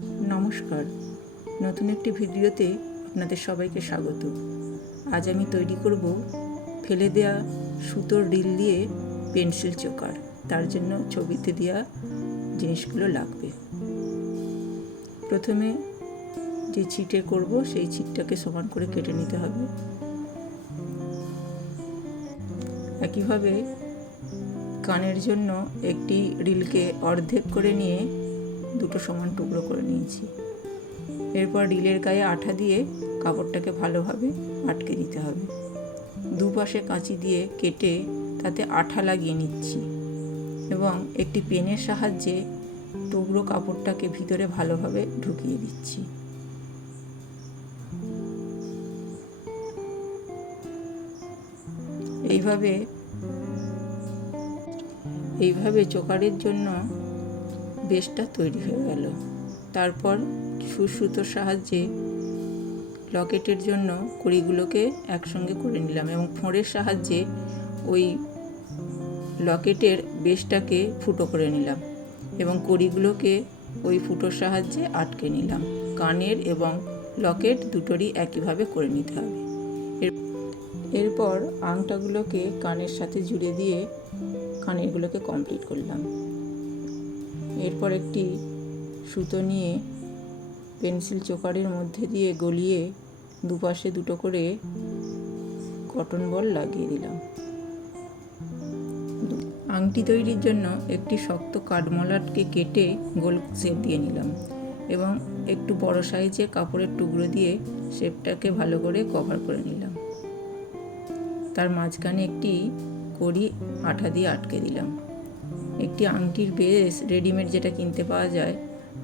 নমস্কার, নতুন একটি ভিডিওতে আপনাদের সবাইকে স্বাগত। আজ আমি তৈরি করব ফেলে দেয়া সুতোর রিল দিয়ে পেন্সিল চোকার। তার জন্য ছবিতে দেওয়া জিনিসগুলো লাগবে। প্রথমে যে ছিটে করব সেই ছিটটাকে সমান করে কেটে নিতে হবে। একইভাবে কানের জন্য একটি রিলকে অর্ধেক করে নিয়ে দুটো সমান টুকরো করে নিয়েছি। এরপর রিলের গায়ে আঠা দিয়ে কাপড়টাকে ভালোভাবে আটকে দিতে হবে। দুপাশে কাঁচি দিয়ে কেটে তাতে আঠা লাগিয়ে নিচ্ছি এবং একটি পেনের সাহায্যে টুকরো কাপড়টাকে ভিতরে ভালোভাবে ঢুকিয়ে দিচ্ছি। এইভাবে চোকারের জন্য বেসটা তৈরি হয়ে গেল। তারপর সুতোর সাহায্যে লকেটের জন্য কড়িগুলোকে একসঙ্গে করে নিলাম এবং ফোঁড়ের সাহায্যে ওই লকেটের বেসটাকে ফুটো করে নিলাম এবং কড়িগুলোকে ওই ফুটোর সাহায্যে আটকে নিলাম। কানের এবং লকেট দুটোরই একইভাবে করে নিতে হবে। এরপর আংটাগুলোকে কানের সাথে জুড়ে দিয়ে কানেরগুলোকে কমপ্লিট করলাম। এরপর একটি সুতো নিয়ে পেন্সিল চোকারের মধ্যে দিয়ে গলিয়ে দুপাশে দুটো করে কটন বল লাগিয়ে দিলাম। আংটি তৈরির জন্য একটি শক্ত কাঠমোলাটকে কেটে গোল শেপ দিয়ে নিলাম এবং একটু বড় সাইজের কাপড়ের টুকরো দিয়ে শেপটাকে ভালো করে কভার করে নিলাম। তার মাঝখানে একটি কড়ি আঠা দিয়ে আটকে দিলাম। একটি আংটির বেস রেডিমেড যেটা কিনতে পাওয়া যায়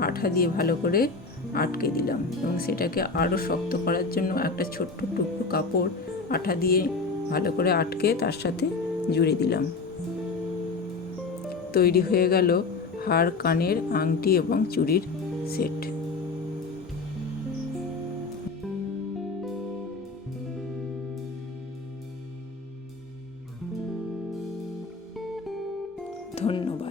আঠা দিয়ে ভালো করে আটকে দিলাম এবং সেটাকে আরও শক্ত করার জন্য একটা ছোট্ট টুকরো কাপড় আঠা দিয়ে ভালো করে আটকে তার সাথে জুড়ে দিলাম। তৈরি হয়ে গেল হার, কানের, আংটি এবং চুড়ির সেট। ধন্যবাদ।